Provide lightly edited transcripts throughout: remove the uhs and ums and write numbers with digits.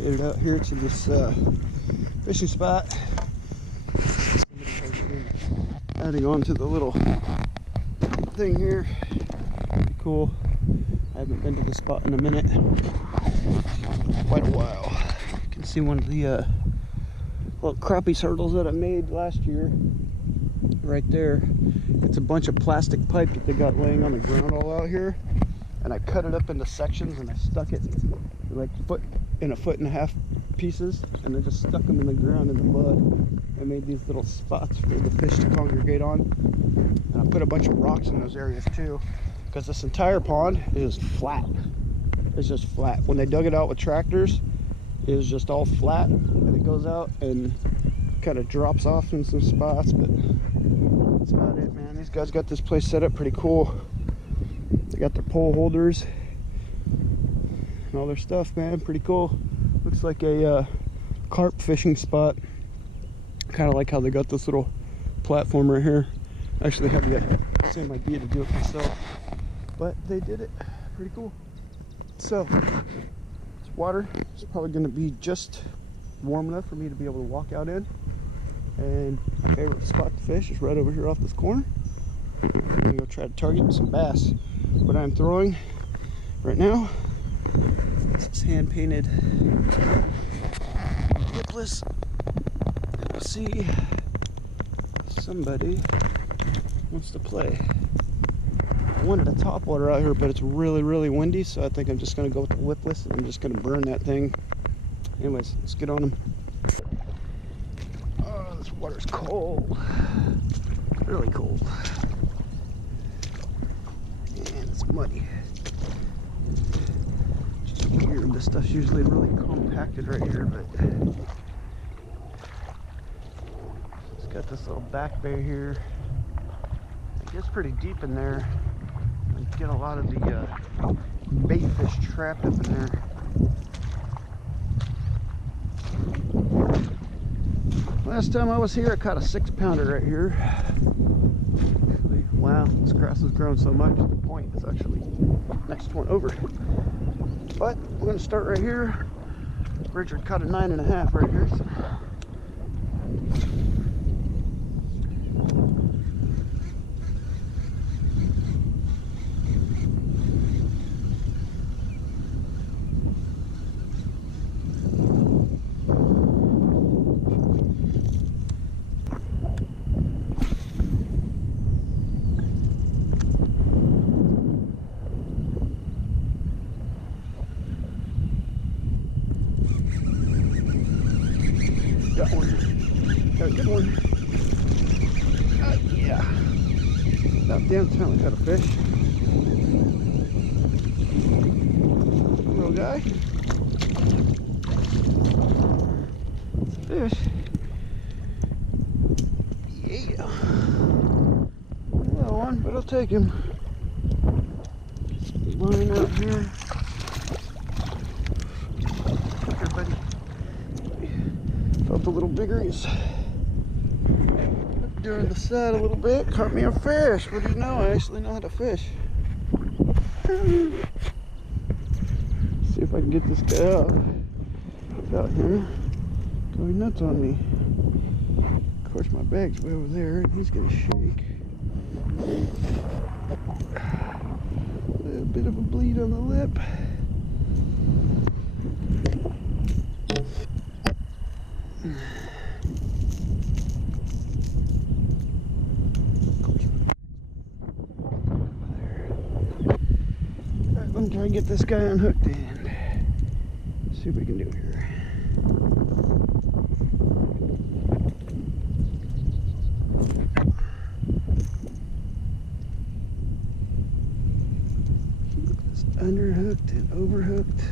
Made it out here to this fishing spot. Adding on to the little thing here. Pretty cool. I haven't been to this spot in a minute. Quite a while. You can see one of the little crappie turtles that I made last year. Right there. It's a bunch of plastic pipe that they got laying on the ground all out here. And I cut it up into sections and I stuck it like a foot and a half pieces, and I just stuck them in the ground in the mud. I made these little spots for the fish to congregate on, and I put a bunch of rocks in those areas too, because this entire pond is flat. It's just flat. When they dug it out with tractors, it was just all flat, and it goes out and kind of drops off in some spots, but that's about it, man. These guys got this place set up pretty cool. They got their pole holders and all their stuff, man. Pretty cool. Looks like a carp fishing spot. Kind of like how they got this little platform right here. I actually had the same idea to do it myself, but they did it. Pretty cool. So this water is probably going to be just warm enough for me to be able to walk out in. And my favorite spot to fish is right over here off this corner. I'm going to go try to target some bass. What I'm throwing right now is this hand-painted necklace. Let's see, somebody wants to play. I wanted a top water out here, but it's really, really windy, so I think I'm just going to go with the whipless, and I'm just going to burn that thing. Anyways, let's get on them. Oh, this water's cold. Really cold. And it's muddy. Just weird. This stuff's usually really compacted right here, but it's got this little back bay here. It gets pretty deep in there. You get a lot of the bait fish trapped up in there. Last time I was here, I caught a 6-pounder right here. Actually, wow, this grass has grown so much, the point is actually next one over. But we're going to start right here. Richard caught a 9.5 right here. So. Got one. Got a good one. Yeah. About downtown, we got a fish. Little guy. It's a fish. Yeah. Little one, but I'll take him. Line out here. Here, buddy. Felt a little bigger. He's during the side a little bit. Caught me a fish. What do you know? I actually know how to fish. See if I can get this guy out without him going nuts on me. Of course, my bag's way over there, and he's gonna shake. A bit of a bleed on the lip. Alright, let me try and get this guy unhooked and see what we can do here. hooked and overhooked.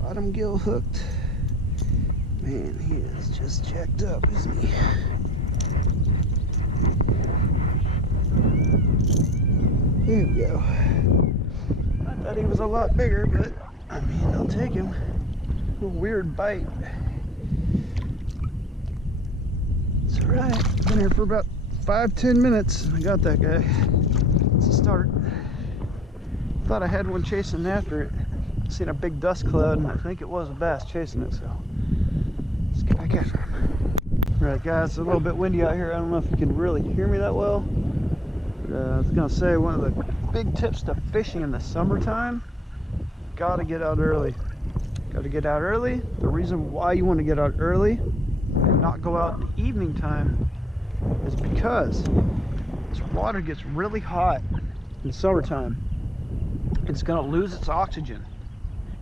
Bottom gill hooked. Man, he is just jacked up, isn't he? Here we go. I thought he was a lot bigger, but I mean, I'll take him. A weird bite. It's alright. Been here for about 5-10 minutes. I got that guy. It's a start. Thought I had one chasing after it. Seen a big dust cloud, and I think it was a bass chasing it, so let's get back after him. Alright guys, it's a little bit windy out here. I don't know if you can really hear me that well. But, I was gonna say, one of the big tips to fishing in the summertime, gotta get out early. Gotta get out early. The reason why you want to get out early and not go out in the evening time is because this water gets really hot in the summertime. It's gonna lose its oxygen.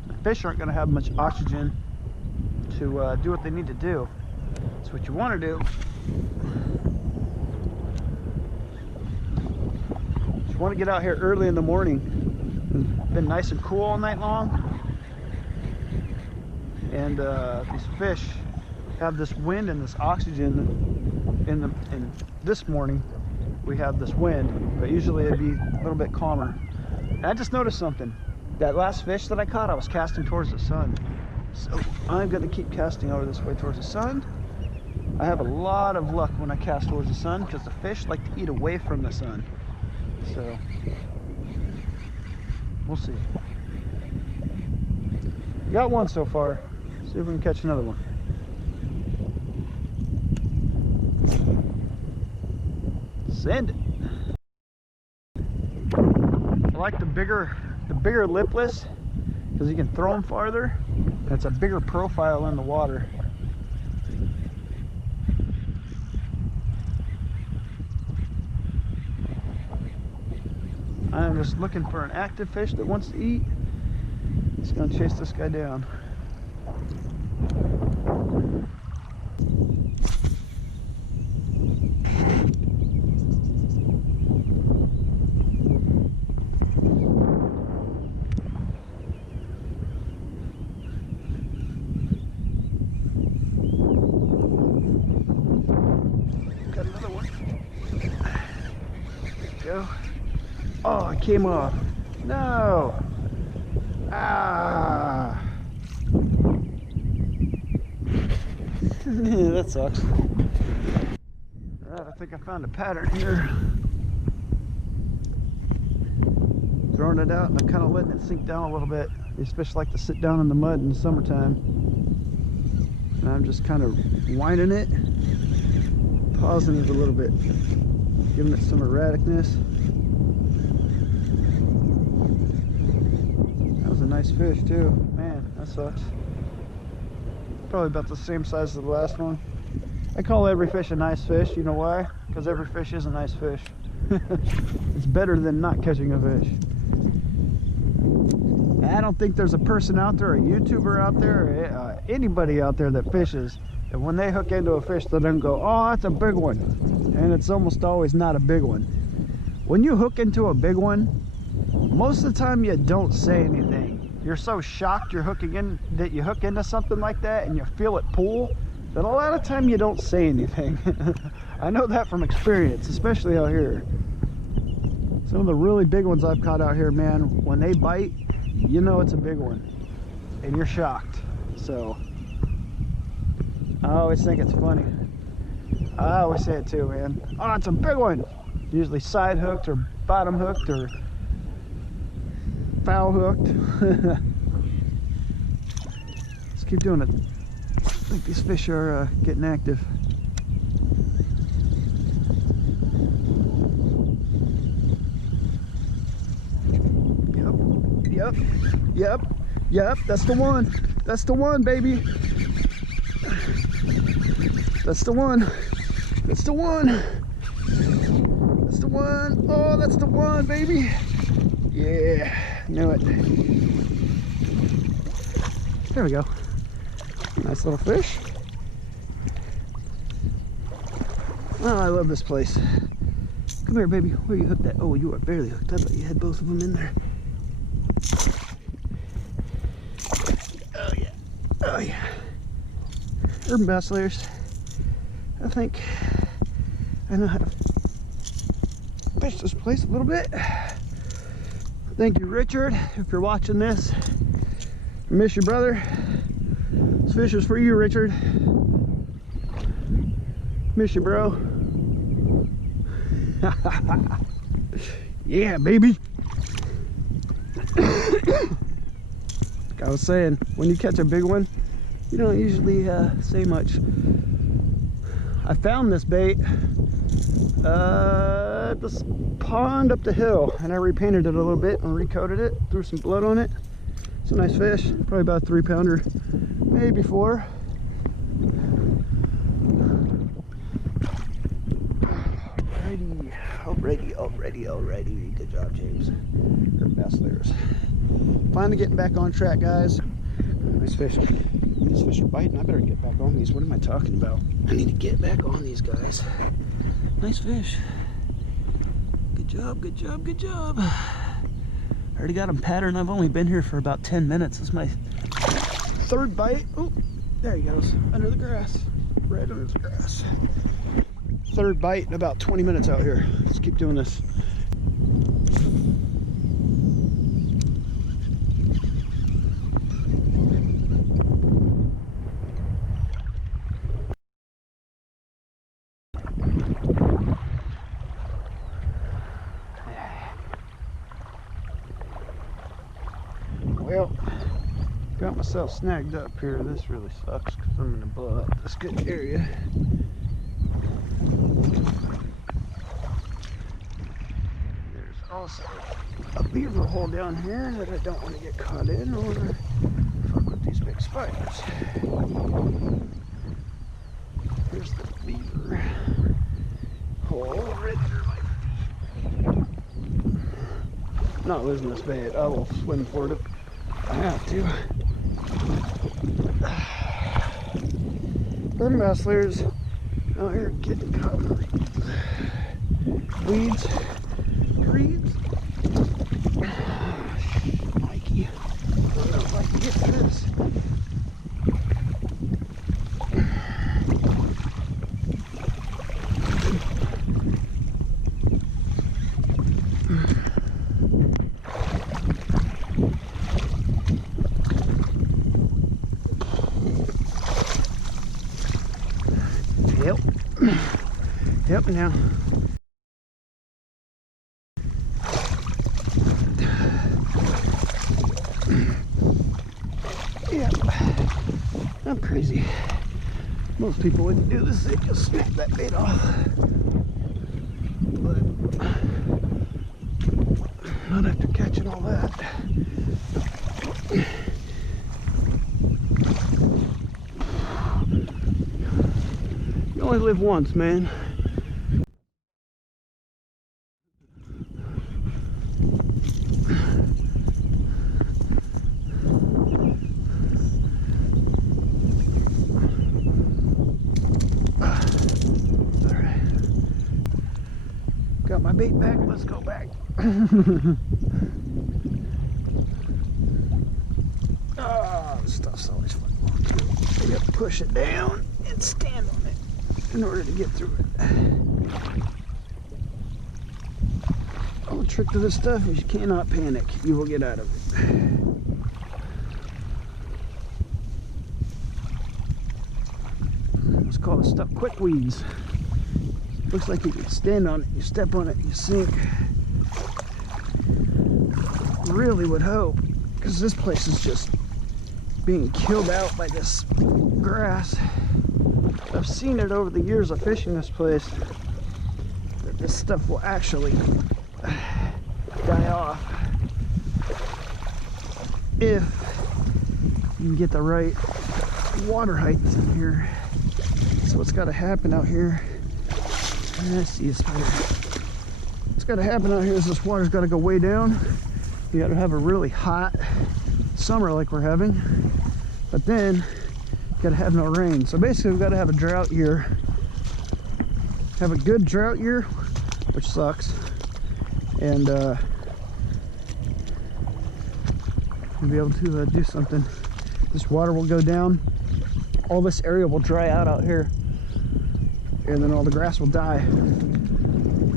The fish aren't gonna have much oxygen to do what they need to do. So what you want to do, you want to get out here early in the morning. It's been nice and cool all night long, and these fish have this wind and this oxygen. In this morning we have this wind, but usually it'd be a little bit calmer. And I just noticed something. That last fish that I caught, I was casting towards the sun, so I'm going to keep casting over this way towards the sun. I have a lot of luck when I cast towards the sun because the fish like to eat away from the sun. So we'll see. Got one so far. See if we can catch another one. Send it. I like the bigger lipless because you can throw them farther. And it's a bigger profile in the water. I'm just looking for an active fish that wants to eat. Just gonna chase this guy down. Got another one. There we go. Oh, it came off. No. Ah. That sucks. Alright, I think I found a pattern here. Throwing it out and I'm kind of letting it sink down a little bit. These fish like to sit down in the mud in the summertime. And I'm just kind of winding it, pausing it a little bit, giving it some erraticness. A nice fish too. Man, that sucks. Probably about the same size as the last one. I call every fish a nice fish. You know why? Because every fish is a nice fish. It's better than not catching a fish. I don't think there's a person out there, a YouTuber out there, or anybody out there that fishes, and when they hook into a fish, they don't go, oh, that's a big one. And it's almost always not a big one. When you hook into a big one, most of the time you don't say anything. You're so shocked you're hooking in that you hook into something like that and you feel it pull that a lot of time you don't say anything. I know that from experience, especially out here. Some of the really big ones I've caught out here, man, when they bite, you know it's a big one and you're shocked. So I always think it's funny. I always say it too, man. Oh, it's a big one. Usually side hooked or bottom hooked or foul hooked. Let's keep doing it. I think these fish are getting active. Yep, that's the one. That's the one, baby. That's the one. That's the one. That's the one. Oh, that's the one, baby. Yeah, knew it. There we go. Nice little fish. Oh, I love this place. Come here, baby. Where you hooked at? Oh, you are barely hooked. I thought you had both of them in there. Oh yeah. Urban bass layers. I think I know how to fish this place a little bit. Thank you, Richard, if you're watching this. I miss your brother. This fish is for you, Richard. Miss you, bro. Yeah, baby. Like I was saying, when you catch a big one, you don't usually say much. I found this bait at this pond up the hill, and I repainted it a little bit and recoated it, threw some blood on it. It's a nice fish, probably about a 3-pounder, maybe 4. Alrighty. Good job, James. Good bass layers. Finally getting back on track, guys. Nice fish. These fish are biting. I better get back on these. What am I talking about? I need to get back on these guys. Nice fish. Good job. I already got them patterned. I've only been here for about 10 minutes. This is my 3rd bite. Oh, there he goes. Under the grass. Right under the grass. 3rd bite in about 20 minutes out here. Let's keep doing this. Well, got myself snagged up here. This really sucks because I'm gonna blow up this good area. There's also a beaver hole down here that I don't want to get caught in or fuck with these big spiders. Here's the beaver hole right there. Not losing this bait. I will swim for it. I have to. Urban bass layers out here getting caught in weeds, reeds. Mikey, I don't know if I can get this. Yep, now. Yeah, I'm crazy. Most people wouldn't do this, they just snap that bait off. But not after catching all that. You only live once, man. Got my bait back, let's go back. Oh, this stuff's always fun. You have to push it down and stand on it in order to get through it. The whole trick to this stuff is you cannot panic. You will get out of it. Let's call this stuff quick weeds. Looks like you can stand on it, you step on it, you sink. Really would hope, because this place is just being killed out by this grass. I've seen it over the years of fishing this place, that this stuff will actually die off if you can get the right water height in here. So what's got to happen out here, I see a spider. What's got to happen out here is this water's got to go way down. You got to have a really hot summer like we're having, but then you got to have no rain. So basically we've got to have a drought year, have a good drought year, which sucks, and be able to do something This water will go down. All this area will dry out here. And then all the grass will die.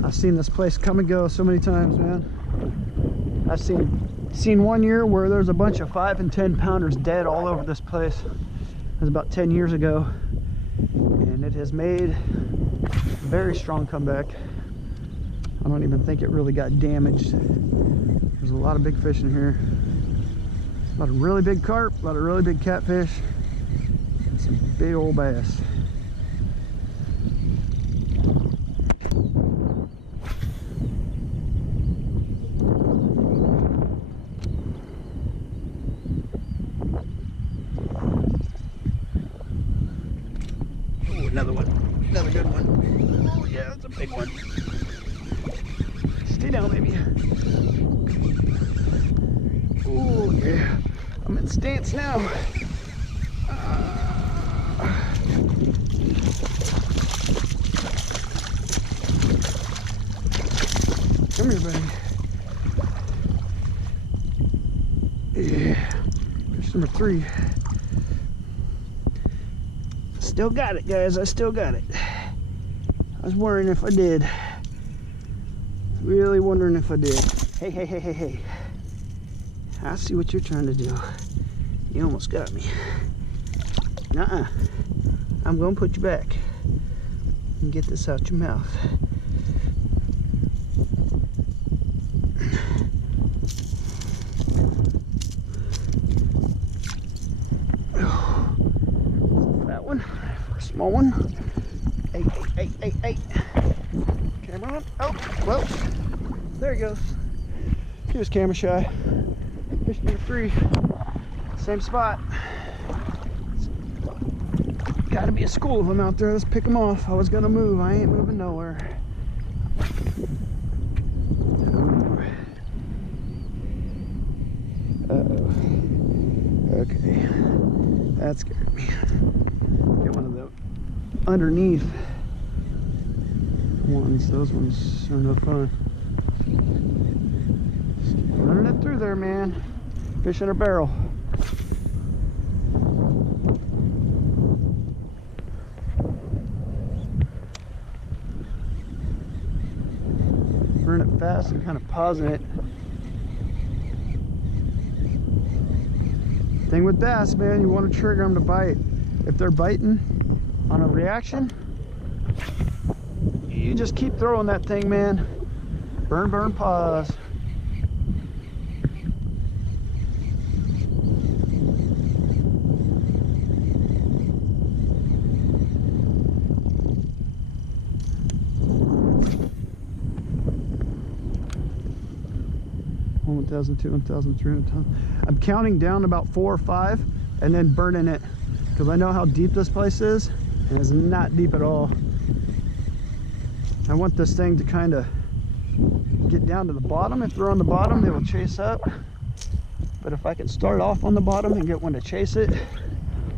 I've seen this place come and go so many times, man. I've seen one year where there's a bunch of 5 and 10 pounders dead all over this place. It was about 10 years ago. And it has made a very strong comeback. I don't even think it really got damaged. There's a lot of big fish in here. A lot of really big carp, a lot of really big catfish, and some big old bass. Oh, another one. Another good one. Oh yeah, that's a big one. Stay down, baby. Oh yeah, I'm in stance now. Come here, buddy. Yeah, fish number 3. Still got it, guys. I still got it. I was wondering if I did. Really wondering if I did. Hey, hey, hey, hey, hey. I see what you're trying to do. You almost got me. Nuh-uh. I'm gonna put you back and get this out your mouth. That one, for a small one. Hey, hey, hey, hey, hey. Camera on. Oh, well, there he goes. He was camera shy. Fish number 3, same spot. Gotta be a school of them out there. Let's pick them off. I was gonna move. I ain't moving nowhere. Uh-oh. Okay. That scared me. Get one of the underneath ones. Those ones are no fun. Running it through there, man. Fish in a barrel. Running it fast and kind of pausing it. Thing with bass, man, you want to trigger them to bite. If they're biting on a reaction, you just keep throwing that thing, man. Burn, burn, pause. $1,002, $1,300. I'm counting down about 4 or 5 and then burning it because I know how deep this place is, and it's not deep at all. I want this thing to kind of get down to the bottom. If they're on the bottom, they will chase up, but if I can start off on the bottom and get one to chase it,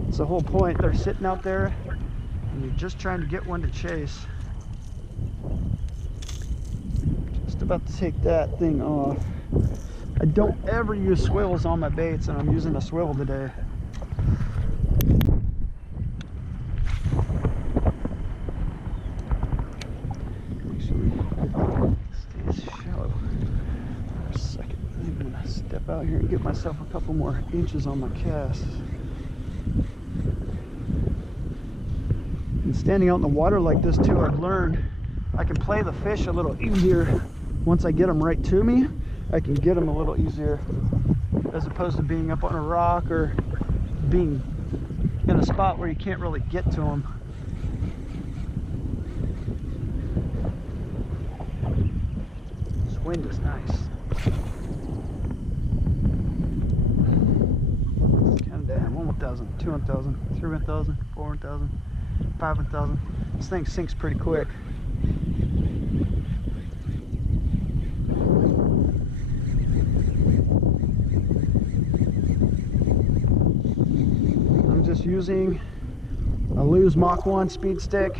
it's the whole point. They're sitting out there and you're just trying to get one to chase. Just about to take that thing off. I don't ever use swivels on my baits, and I'm using a swivel today. Make sure we stay shallow for a second. I'm gonna step out here and get myself a couple more inches on my cast. And standing out in the water like this too, I've learned I can play the fish a little easier once I get them right to me. I can get them a little easier as opposed to being up on a rock or being in a spot where you can't really get to them. This wind is nice. Count down. 1,000, 2 1,000, 3 1,000, 4 1,000, 5 1,000. This thing sinks pretty quick. Using a Lew's Mach 1 speed stick,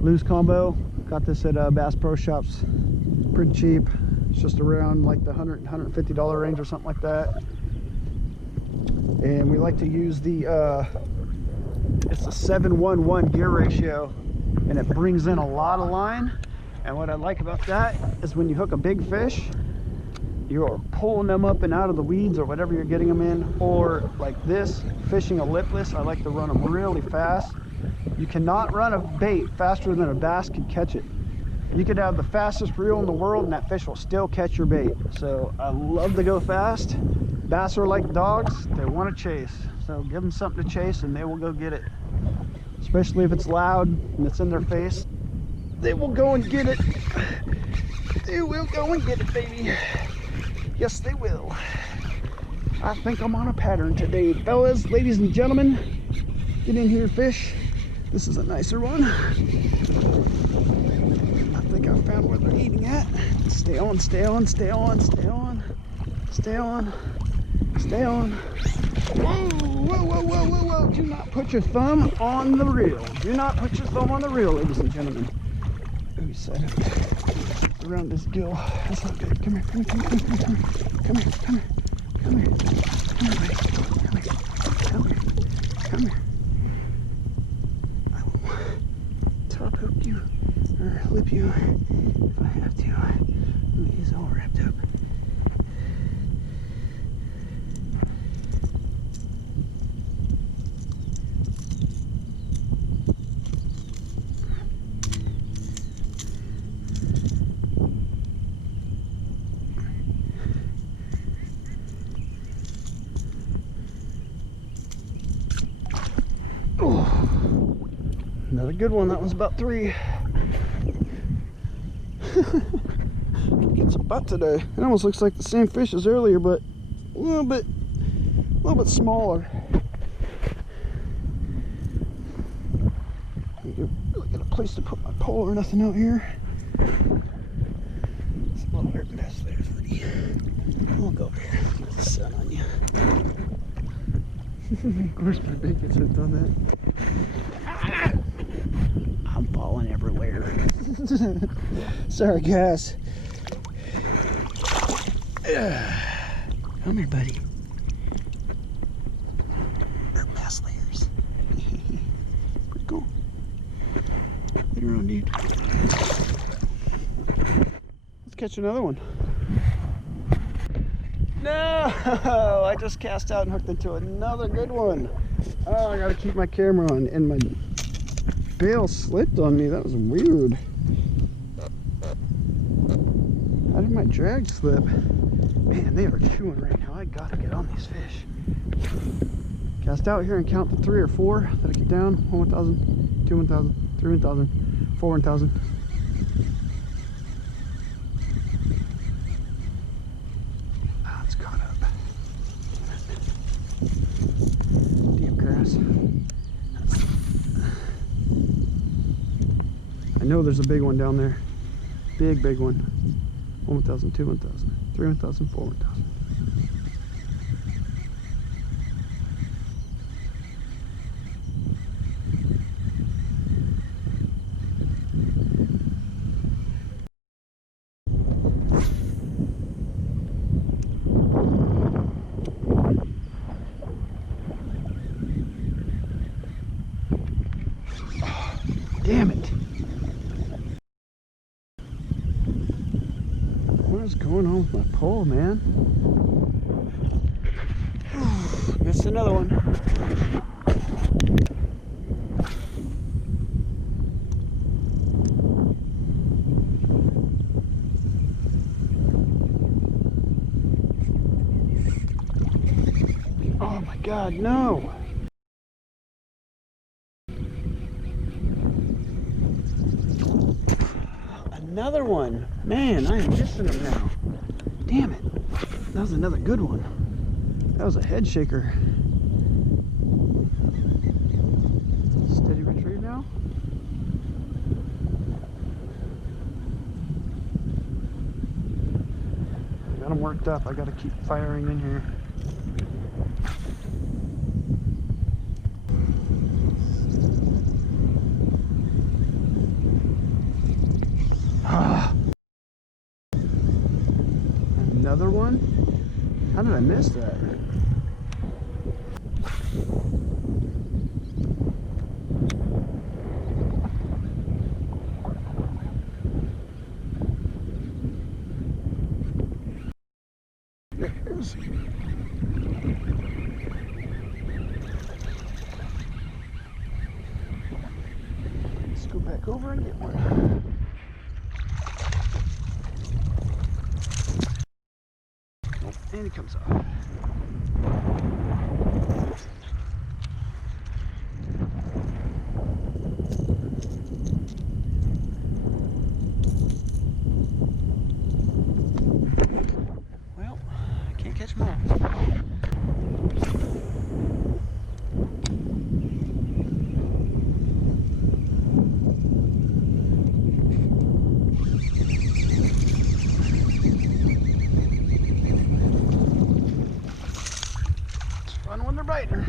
Lew's combo. Got this at Bass Pro Shops. Pretty cheap. It's just around like the $100, $150 range or something like that. And we like to use the it's a 7-1-1 gear ratio, and it brings in a lot of line. And what I like about that is when you hook a big fish, you're pulling them up and out of the weeds or whatever you're getting them in. Or like this, fishing a lipless, I like to run them really fast. You cannot run a bait faster than a bass can catch it. You could have the fastest reel in the world and that fish will still catch your bait. So I love to go fast. Bass are like dogs, they want to chase. So give them something to chase and they will go get it. Especially if it's loud and it's in their face. They will go and get it. They will go and get it, baby. Yes, they will. I think I'm on a pattern today, fellas, ladies and gentlemen. Get in here, fish. This is a nicer one. I think I found where they're eating at. Stay on, stay on, stay on, stay on. Stay on. Stay on. Whoa, whoa, whoa, whoa, whoa, whoa. Do not put your thumb on the reel. Do not put your thumb on the reel, ladies and gentlemen. Ooh, set it around this gill. That's not good. Come here, come here, come here, come here, come here, come here, come here, come here, come here, come here, come here. I will top hook you or lip you if I have to. Ooh, he's all wrapped up. Another good one. That was about 3. It's a butt today. It almost looks like the same fish as earlier, but a little bit smaller. I really got a place to put my pole or nothing out here. It's a little hurt mess there, buddy. I'll go over here. Get the sun on you. Of course, my bait gets hooked on that. I'm falling everywhere. Sorry, guys. Come here, buddy. They're mass layers. Pretty cool. Later on, dude. Let's catch another one. No! I just cast out and hooked into another good one. Oh, I gotta keep my camera on, and my bail slipped on me. That was weird. How did my drag slip? Man, they are chewing right now. I gotta get on these fish. Cast out here and count to 3 or 4. Let it get down. 1,000, 2 1,000, 3 1,000, 4 1,000. Ah, it's caught up. Damn grass. I know there's a big one down there. Big one. 1,000, 2 1,000, 3 1,000, 4 1,000. Oh, damn it. What is going on with my pole, man? Missed another one. Oh my God, no! Another one. Man, I am missing them now. Damn it. That was another good one. That was a head shaker. Steady retrieve now. Got them worked up. I got to keep firing in here. Another one? How did I miss that? is. Let's go back over and get one. Nope, and he comes off. Well, I can't catch them all. When they're biting.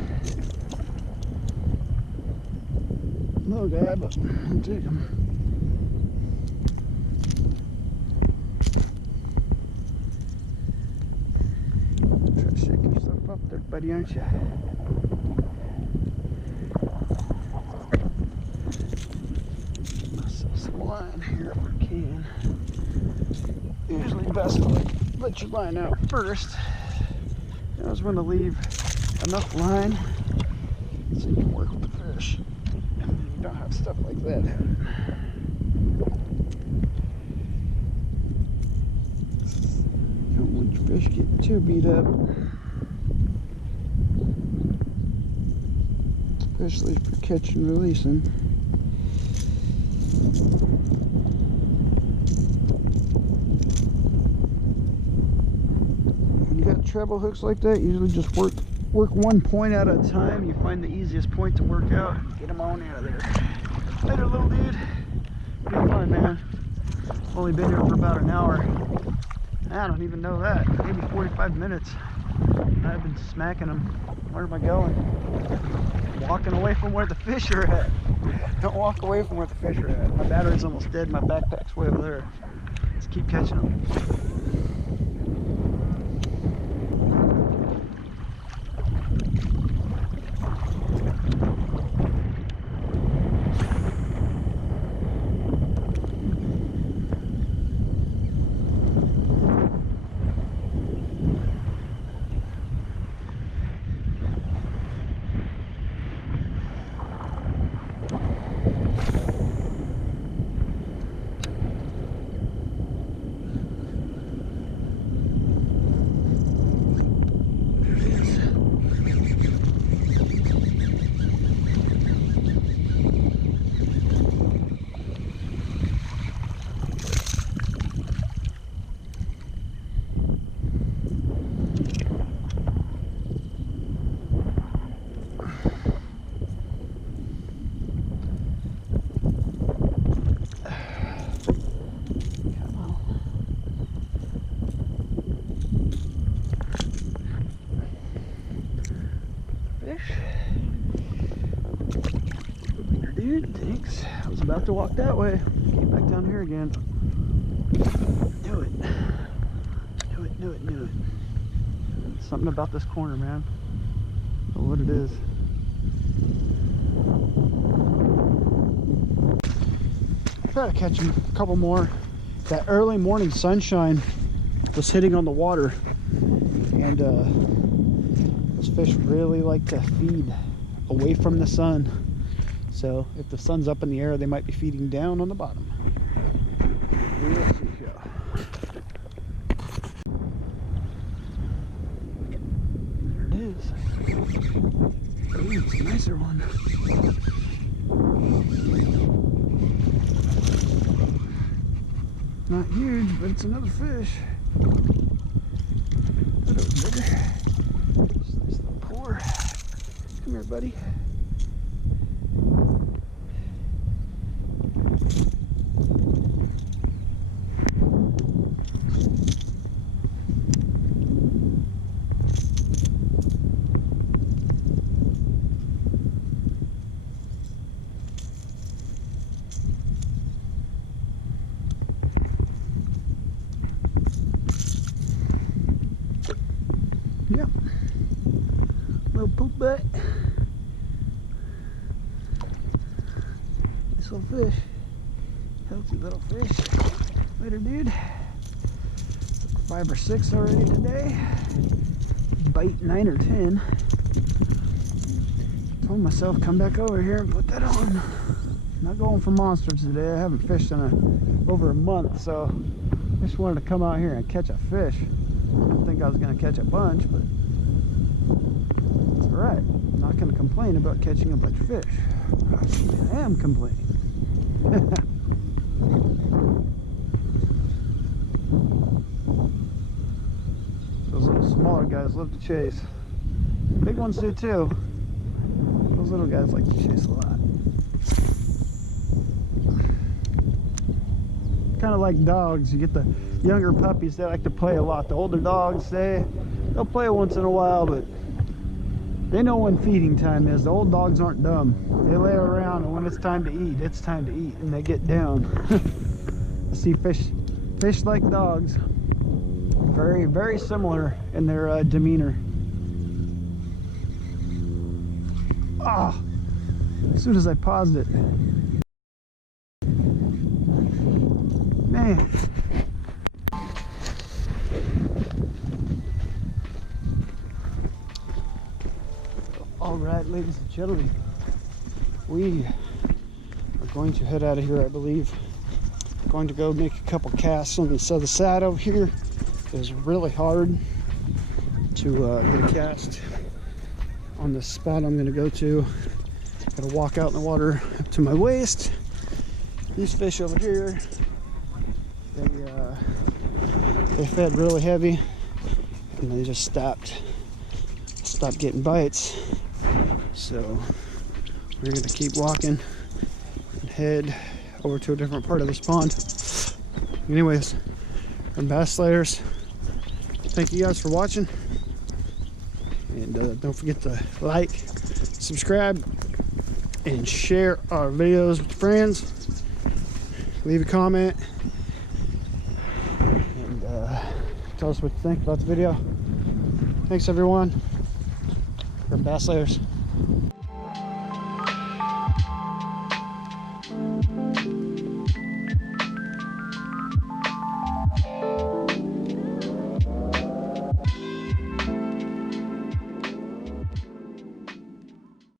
Little guy, but I'll take him. Try to shake yourself up there, buddy, aren't you? Myself some line here if I can. Usually best to let your line out first. I always want to leave enough line so you can work with the fish and you don't have stuff like that. You don't want your fish getting too beat up, especially for catching and releasing. When you got treble hooks like that, usually just work one point at a time. You find the easiest point to work out. Get them on out of there. Later, little dude. Pretty fun, man. Only been here for about an hour. I don't even know that. Maybe 45 minutes. I've been smacking them. Where am I going? Walking away from where the fish are at. Don't walk away from where the fish are at. My battery's almost dead. My backpack's way over there. Let's keep catching them. Dude, thanks. I was about to walk that way. Came back down here again. Knew it. Knew it. Something about this corner, man. I don't know what it is. Try to catch a couple more. That early morning sunshine was hitting on the water, and those fish really like to feed away from the sun. So if the sun's up in the air, they might be feeding down on the bottom. There it is. Ooh, it's a nicer one. Not huge, but it's another fish. That was bigger. Just nice little pour. Come here, buddy. Yep. Little poop butt. Nice little fish. Healthy little fish. Later, dude. 5 or 6 already today. Bite 9 or 10. Told myself come back over here and put that on. Not going for monsters today. I haven't fished in over a month, so I just wanted to come out here and catch a fish. I didn't think I was going to catch a bunch, but it's alright. I'm not going to complain about catching a bunch of fish. I am complaining. Those little smaller guys love to chase. Big ones do too. Those little guys like to chase a lot. Kind of like dogs. You get the younger puppies, they like to play a lot. The older dogs, they'll play once in a while, but they know when feeding time is. The old dogs aren't dumb. They lay around, and when it's time to eat, it's time to eat, and they get down. I see fish like dogs. Very, very similar in their demeanor. Ah! As soon as I paused it. Man. Alright, ladies and gentlemen. We are going to head out of here, I believe. Going to go make a couple casts on this other side over here. It's really hard to get a cast on the spot I'm going to go to. Gotta walk out in the water up to my waist. These fish over here, they fed really heavy, and they just stopped getting bites. So we're going to keep walking and head over to a different part of this pond. Anyways, from Bass Slayers, thank you guys for watching, and don't forget to like, subscribe, and share our videos with friends. Leave a comment and tell us what you think about the video. Thanks everyone. From Bass Slayers.